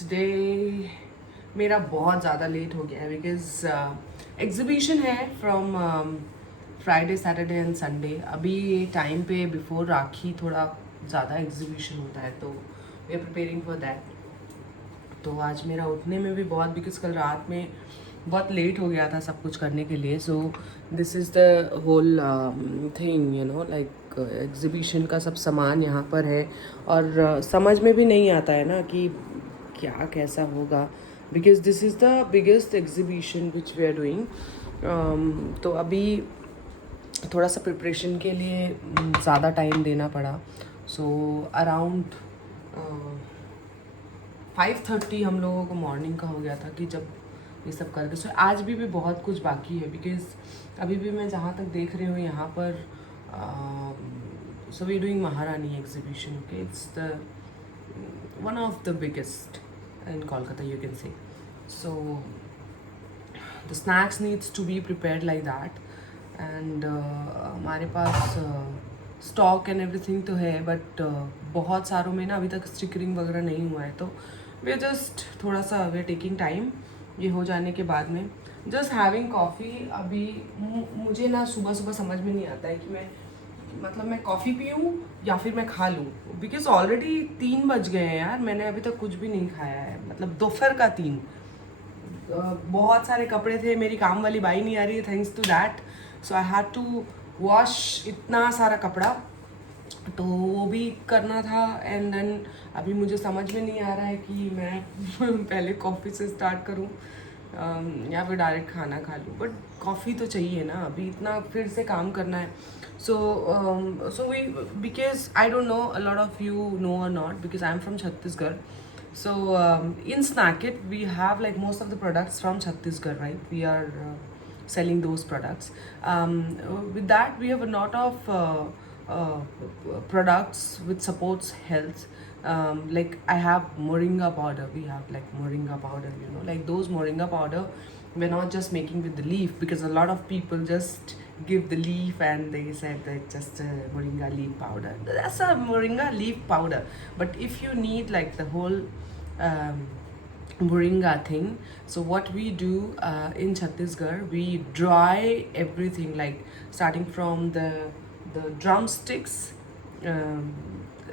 Today मेरा बहुत ज़्यादा लेट हो गया है बिकॉज एग्जीबिशन है from Friday Saturday and Sunday. अभी टाइम पे बिफोर राखी थोड़ा ज़्यादा एग्जीबिशन होता है तो we are preparing for that. तो आज मेरा उठने में भी बहुत, बिकॉज कल रात में बहुत लेट हो गया था सब कुछ करने के लिए। So this is the whole thing, you know, like exhibition का सब सामान यहाँ पर है और समझ में भी नहीं आता है ना कि क्या कैसा होगा, because this is the biggest exhibition which we are doing. तो अभी थोड़ा सा प्रिपरेशन के लिए ज़्यादा टाइम देना पड़ा। सो अराउंड 5:30 हम लोगों को मॉर्निंग का हो गया था कि जब ये सब करके। सो आज भी बहुत कुछ बाकी है बिकॉज अभी भी मैं जहाँ तक देख रही हूँ यहाँ पर सो वी डूइंग महारानी exhibition. Okay, it's the one of the biggest in Kolkata, you can say. So the snacks needs to be prepared like that and हमारे पास स्टॉक एंड एवरीथिंग तो है बट बहुत सारों में ना अभी तक स्टिकरिंग वगैरह नहीं हुआ है। तो वी आर जस्ट थोड़ा सा वी आर टेकिंग टाइम। ये हो जाने के बाद में जस्ट हैविंग कॉफ़ी। अभी मुझे ना सुबह सुबह समझ में नहीं आता है कि मैं कॉफ़ी पीऊँ या फिर मैं खा लूँ, बिकॉज ऑलरेडी 3 बज गए हैं यार। मैंने अभी तक कुछ भी नहीं खाया है, मतलब दोपहर का 3। बहुत सारे कपड़े थे, मेरी काम वाली बाई नहीं आ रही है thanks to that. So I had to wash इतना सारा कपड़ा, तो वो भी करना था। एंड देन अभी मुझे समझ में नहीं आ रहा है कि मैं पहले कॉफ़ी से स्टार्ट करूँ या फिर डायरेक्ट खाना खा लूँ। बट कॉफ़ी तो चाहिए ना, अभी इतना फिर से काम करना है। So we, because I don't know a lot of you know और not, because I am from Chhattisgarh. So in Snackit, we have like most of the products from Chhattisgarh, right? We are selling those products. With that, we have a lot of products which supports health. Like I have moringa powder. We have like moringa powder, you know, like those moringa powder. We're not just making with the leaf, because a lot of people just give the leaf and they said that just a moringa leaf powder. That's a moringa leaf powder. But if you need like the whole moringa thing, so what we do in Chhattisgarh, we dry everything, like starting from the drumsticks, um,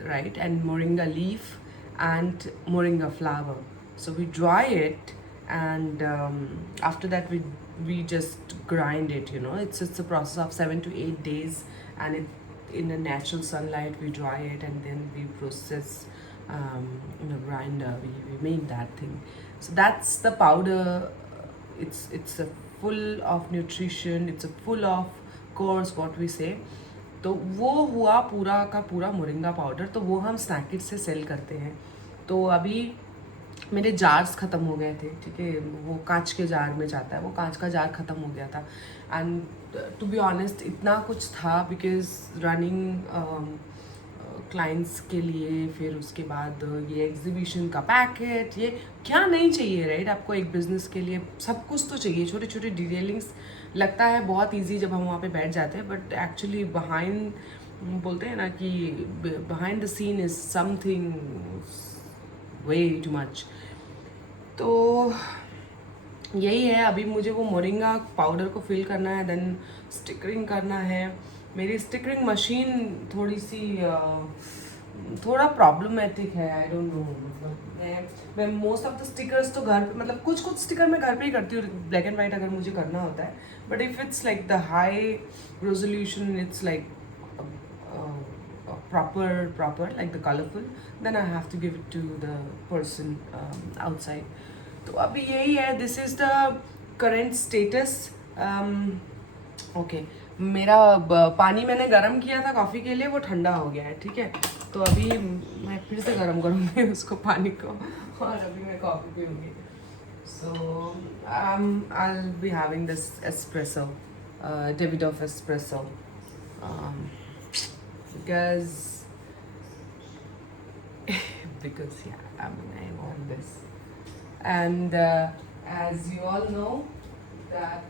right, and moringa leaf and moringa flower. So we dry it, and after that we just grind it, you know. It's a process of 7 to 8 days, and it in the natural sunlight we dry it, and then we process in a grinder. We make that thing. So that's the powder. It's a full of nutrition, it's a full of course what we say. तो वो हुआ पूरा का पूरा moringa powder, तो वो हम स्नैकिट से सेल करते हैं। तो अभी मेरे जार्स ख़त्म हो गए थे, ठीक है, वो कांच के जार में जाता है, वो कांच का जार ख़त्म हो गया था। एंड टू बी ऑनेस्ट इतना कुछ था, बिकॉज रनिंग क्लाइंट्स के लिए, फिर उसके बाद ये एग्जीबिशन का पैकेट, ये क्या नहीं चाहिए, राइट? आपको एक बिजनेस के लिए सब कुछ तो चाहिए। छोटे छोटे डिटेलिंग्स लगता है बहुत इजी जब हम वहाँ पे बैठ जाते हैं, बट एक्चुअली बिहाइंड, बोलते हैं ना कि behind the scene is something way too much. तो यही है, अभी मुझे वो मोरिंगा पाउडर को फिल करना है, देन स्टिकरिंग करना है। मेरी स्टिकरिंग मशीन थोड़ी सी थोड़ा प्रॉब्लमेटिक है, आई डोंट नो। मतलब मैं मोस्ट ऑफ द स्टिकर्स तो घर पे, मतलब कुछ कुछ स्टिकर मैं घर पे ही करती हूँ, ब्लैक एंड वाइट अगर मुझे करना होता है। But if it's like the high resolution, it's like proper like the colorful, then I have to give it to the person outside. तो अभी यही है, this is the current status. Okay, मेरा पानी मैंने गर्म किया था कॉफ़ी के लिए, वो ठंडा हो गया है, ठीक है। तो अभी मैं फिर से गर्म करूँगी उसको, पानी को, और अभी मैं कॉफ़ी पीऊँगी। So I will be having this espresso, Davidoff espresso, because yeah, I mean, I want this. And as you all know that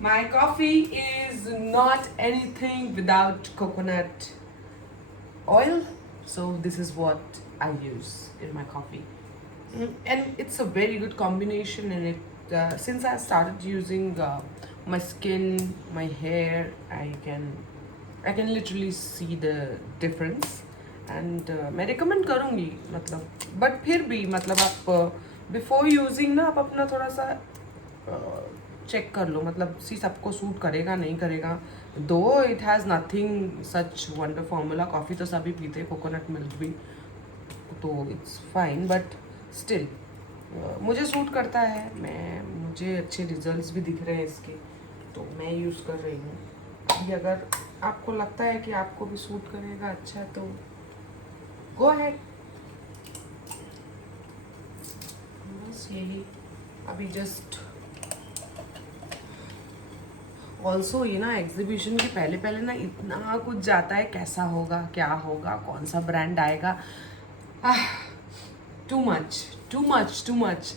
my coffee is not anything without coconut oil. So this is what I use in my coffee. And it's a very good combination, and it since I started using my skin, my hair, I can literally see the difference. And मैं recommend करूँगी, मतलब but फिर भी मतलब आप before using ना आप अपना थोड़ा सा चेक कर लो, मतलब सी सबको सूट करेगा नहीं करेगा. दो it has nothing such wonder formula. Coffee तो सभी पीते हैं, कोकोनट मिल्क भी, तो इट्स फाइन, बट स्टिल मुझे सूट करता है. मुझे अच्छे रिजल्ट्स भी दिख रहे हैं इसके, तो मैं यूज़ कर रही हूँ. अभी अगर आपको लगता है कि आपको भी सूट करेगा अच्छा, तो गो अहेड. बस यही. अभी जस्ट ऑल्सो ये ना एग्जीबिशन के पहले पहले ना इतना कुछ जाता है, कैसा होगा, क्या होगा, कौन सा ब्रांड आएगा. Too much, too much, too much.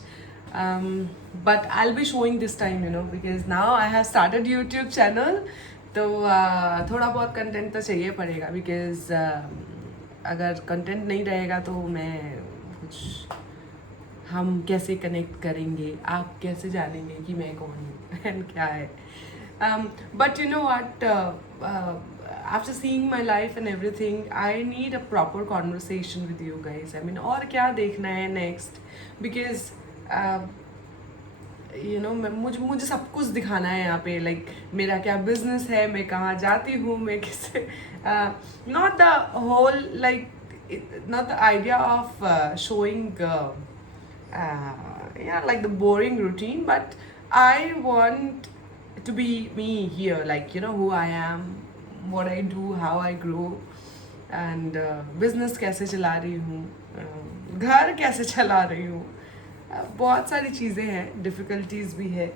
But I'll be showing this time, because now I have started YouTube channel. तो थोड़ा बहुत कंटेंट तो चाहिए पड़ेगा, बिकॉज अगर कंटेंट नहीं रहेगा तो मैं कुछ, हम कैसे कनेक्ट करेंगे, आप कैसे जानेंगे कि मैं कौन हूँ एंड क्या है. But you know what, after seeing my life and everything, I need a proper conversation with you guys. I mean, और क्या देखना है next, because मुझे सब कुछ दिखाना है यहाँ पे. लाइक मेरा क्या बिजनेस है, मैं कहाँ जाती हूँ, मैं किसे, not the whole, like not the idea of showing like the boring routine, but I want to be me here, like who I am, what I do, how I grow, and business कैसे चला रही हूँ, घर कैसे चला रही हूँ. बहुत सारी चीज़ें हैं, डिफ़िकल्टीज भी है,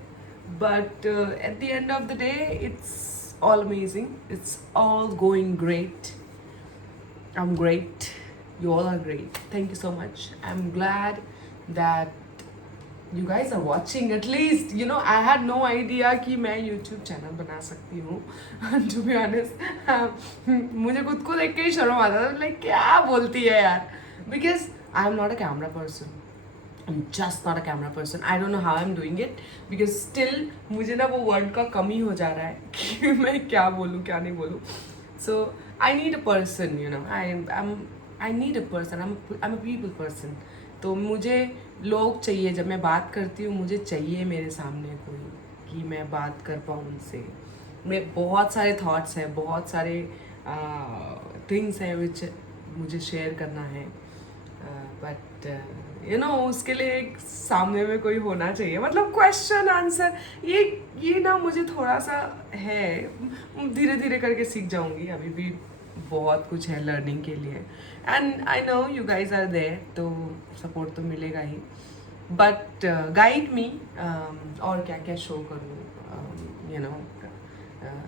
but at the end of the day it's all amazing, it's all going great. I'm great. You all are great. Thank you so much. I'm glad that you guys are watching. At least, I had no idea कि मैं YouTube channel बना सकती हूँ. To be honest, मुझे खुद को देख के ही शर्म आता था. Like क्या बोलती है यार? Because I'm not a camera person. I'm just not a camera person. I don't know how I'm doing it, because still मुझे ना वो वर्ड का कमी हो जा रहा है कि मैं क्या बोलूँ क्या नहीं बोलूँ. So I need a person, I need a person. I'm a people person. तो मुझे लोग चाहिए. जब मैं बात करती हूँ मुझे चाहिए मेरे सामने कोई कि मैं बात कर पाऊँ उनसे. मैं बहुत सारे थॉट्स हैं, बहुत सारे थिंग्स हैं विच मुझे शेयर करना है, बट उसके लिए एक सामने में कोई होना चाहिए. मतलब क्वेश्चन आंसर ये ना मुझे थोड़ा सा है. धीरे धीरे करके सीख जाऊंगी. अभी भी बहुत कुछ है लर्निंग के लिए, and I know you guys are there, तो सपोर्ट तो मिलेगा ही. बट गाइड मी, और क्या क्या शो करूँ,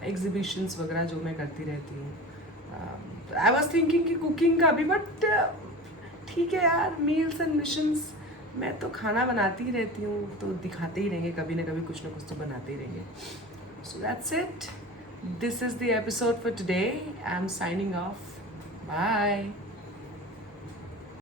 एग्जीबिशंस वगैरह जो मैं करती रहती हूँ. आई वॉज थिंकिंग कि कुकिंग का भी, बट ठीक है यार, मील्स एंड मिशंस, मैं तो खाना बनाती ही रहती हूँ, तो दिखाते ही रहेंगे कभी ना कभी, कुछ ना कुछ तो बनाते ही रहेंगे. So that's it. This is the episode for today. I'm signing off. Bye.